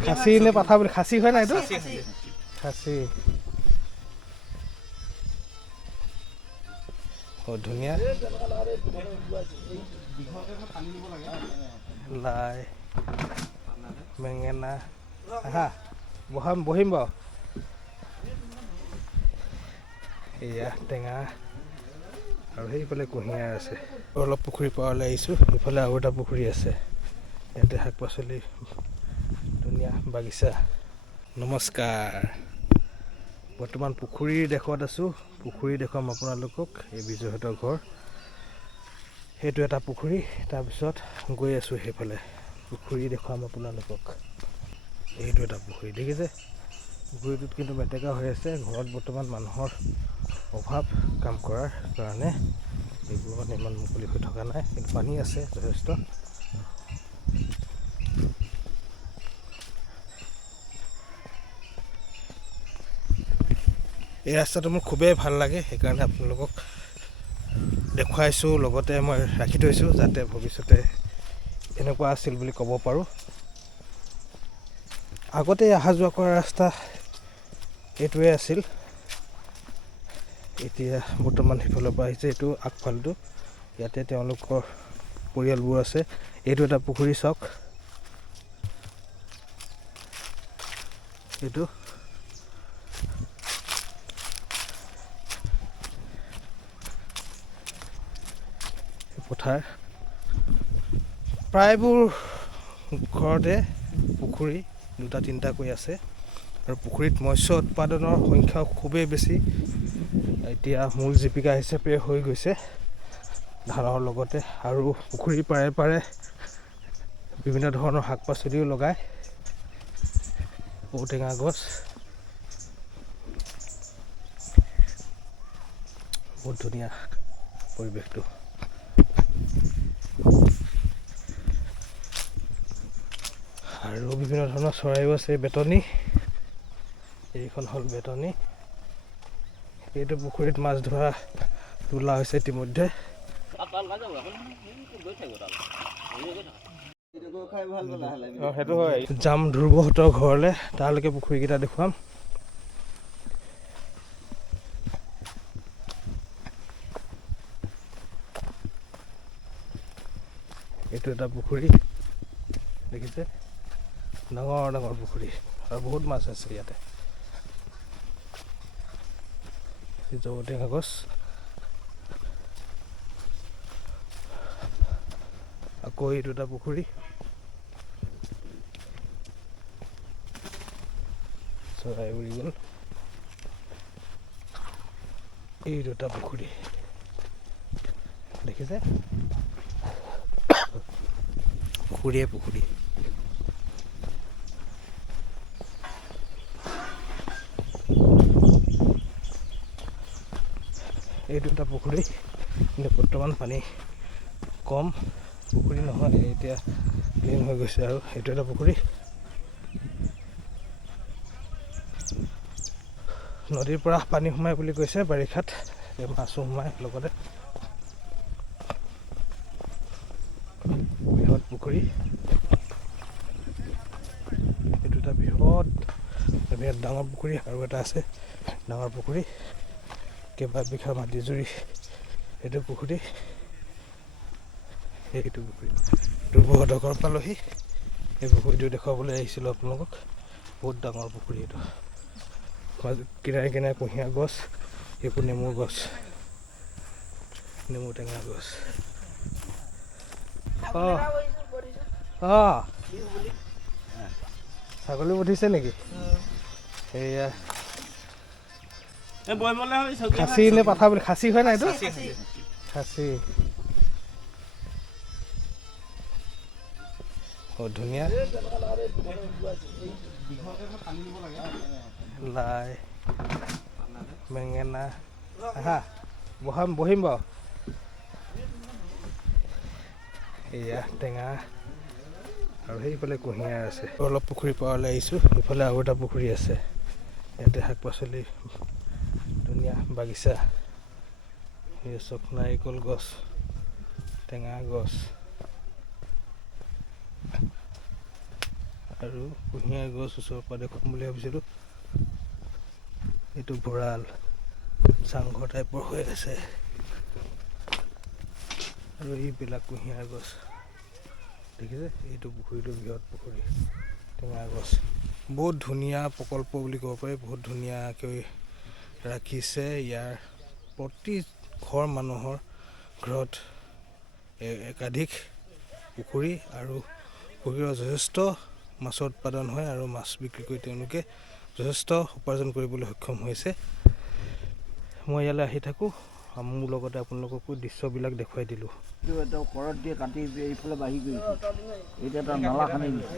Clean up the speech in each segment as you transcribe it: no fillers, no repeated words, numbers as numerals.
খাচী নে পাঠা বুলি খাচী হয় নাই এইটো খাচী বহুত ধুনীয়া লাই বেঙেনা আহা বহিম বাৰু এয়া টেঙা আৰু সেইফালে কুঁহিয়াৰ আছে অলপ পুখুৰী পাৰলৈ আহিছোঁ সেইফালে আৰু এটা পুখুৰী আছে ইয়াতে শাক পাচলি ধুনীয়া বাগিচা নমস্কাৰ বৰ্তমান পুখুৰীৰ দেশত আছোঁ পুখুৰী দেখুৱাম আপোনালোকক এই বিজয়হঁতৰ ঘৰ সেইটো এটা পুখুৰী তাৰপিছত গৈ আছোঁ সেইফালে পুখুৰী দেখুৱাম আপোনালোকক এইটো এটা পুখুৰী দেখিছে পুখুৰীটোত কিন্তু মেটেকা হৈ আছে ঘৰত বৰ্তমান মানুহৰ অভাৱ কাম কৰাৰ কাৰণে এইবোৰ মানে ইমান মুকলি হৈ থকা নাই কিন্তু পানী আছে যথেষ্ট এই ৰাস্তাটো মোৰ খুবেই ভাল লাগে সেইকাৰণে আপোনালোকক দেখুৱাইছোঁ লগতে মই ৰাখি থৈছোঁ যাতে ভৱিষ্যতে এনেকুৱা আছিল বুলি ক'ব পাৰোঁ আগতে অহা যোৱা কৰা ৰাস্তা এইটোৱে আছিল এতিয়া বৰ্তমান সিফালৰ পৰা আহিছে এইটো আগফালটো ইয়াতে তেওঁলোকৰ পৰিয়ালবোৰ আছে এইটো এটা পুখুৰী চাওক এইটো পথাৰ প্ৰায়বোৰ ঘৰতে পুখুৰী দুটা তিনিটাকৈ আছে আৰু পুখুৰীত মৎস্য উৎপাদনৰ সংখ্যাও খুবেই বেছি এতিয়া মূল জীৱিকা হিচাপে হৈ গৈছে ধানৰ লগতে আৰু পুখুৰীৰ পাৰে পাৰে বিভিন্ন ধৰণৰ শাক পাচলিও লগায় ঔটেঙা গছ বহুত ধুনীয়া পৰিৱেশটো আৰু বিভিন্ন ধৰণৰ চৰাইও আছে বেতনী এইখন হ'ল বেতনী এইটো পুখুৰীত মাছ ধৰা তোলা হৈছে ইতিমধ্যে সেইটো হয় যাম ধ্ৰুৱহঁতৰ ঘৰলৈ তালৈকে পুখুৰীকেইটা দেখুৱাম এইটো এটা পুখুৰী দেখিছে ডাঙৰ ডাঙৰ পুখুৰী আৰু বহুত মাছ আছে ইয়াতে ঔটেঙা গছ আকৌ এইটো এটা পুখুৰী চৰাই উৰি গ'ল এই দুটা পুখুৰী দেখিছে পুখুৰীয়ে পুখুৰী এই দুটা পুখুৰী কিন্তু বৰ্তমান পানী কম পুখুৰী নহয় এতিয়া ক্লিন হৈ গৈছে আৰু এইটো এটা পুখুৰী নদীৰ পৰা পানী সোমাই বুলি কৈছে বাৰিষাত মাছো সোমাই লগতে বৃহৎ পুখুৰী এইটো এটা বৃহৎ ডাঙৰ পুখুৰী আৰু এটা আছে ডাঙৰ পুখুৰী কেইবা বিঘা মাটি জুৰি এইটো পুখুৰী এইটো পুখুৰী ধ্ৰুৱহঁতৰ ঘৰ পালোহি এই পুখুৰীটো দেখুৱাবলৈ আহিছিলোঁ আপোনালোকক বহুত ডাঙৰ পুখুৰী এইটো কিনাৰে কিনাৰে কুঁহিয়াৰ গছ এইবোৰ নেমুৰ গছ নেমু টেঙা গছ ছাগলী উঠিছে নেকি সেয়া খাচী নে পাঠা বুলি খাচী হয় নাই এইটো খাচী বহুত ধুনীয়া লাই বেঙেনা আহা বহিম বাৰু এয়া টেঙা আৰু সেইফালে কুঁহিয়াৰ আছে অলপ পুখুৰী পাৰলৈ আহিছোঁ সেইফালে আৰু এটা পুখুৰী আছে ইয়াতে শাক পাচলি ধুনীয়া বাগিচা এই চব নাৰিকল গছ টেঙা গছ আৰু কুঁহিয়াৰ গছ ওচৰৰ পৰা দেখুৱাম বুলি ভাবিছিলোঁ। এইটো ভঁৰাল চাংঘৰ টাইপৰ হৈ আছে আৰু এইবিলাক কুঁহিয়াৰ গছ দেখিছে। এইটো পুখুৰীটো বৃহৎ পুখুৰী, টেঙা গছ। বহুত ধুনীয়া প্ৰকল্প বুলি ক'ব পাৰি, বহুত ধুনীয়াকৈ ৰাখিছে। ইয়াৰ প্ৰতি ঘৰ মানুহৰ ঘৰত একাধিক পুখুৰী আৰু পুখুৰীৰ যথেষ্ট মাছৰ উৎপাদন হয় আৰু মাছ বিক্ৰী কৰি তেওঁলোকে যথেষ্ট উপাৰ্জন কৰিবলৈ সক্ষম হৈছে। মই ইয়ালৈ আহি থাকোঁ, মোৰ লগতে আপোনালোককো দৃশ্যবিলাক দেখুৱাই দিলোঁ। ঘৰত দিয়ে কাটি এইফালে বাঢ়ি গৈছে। এতিয়া এটা নলা খান্দি দিছে।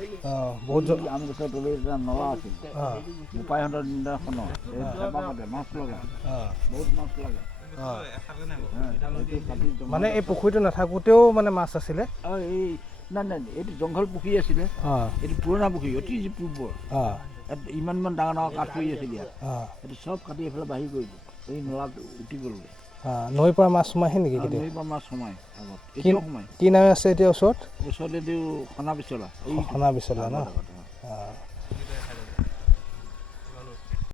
বহুত আম গছৰ তলি এটা নলা আছিল। বোপাইহঁতৰ দিনাখনৰ মাছ লগা বহুত মাছ লাগে। মানে এই পুখুৰীটো নাথাকোঁতেও মানে মাছ আছিলে। এই নাই এইটো জংঘল পুখুৰী আছিলে। এইটো পুৰণা পুখুৰী, অতি পূৰ্বৰ। ইমান ডাঙৰ ডাঙৰ কাঠ পৰি আছিলে ইয়াত। এইটো চব কাটি এইফালে বাঢ়ি গ'ল। এই নলাটো উটি গ'লগৈ। নৈৰ পৰা মাছ সোমাইহে নেকি? নৈৰ পৰা মাছ সোমাই আগত, এতিয়াও সোমাই। কি নাম আছে এতিয়া ওচৰত? ওচৰত এইটো সোণা বিচলা। সোণা বিচলা ন?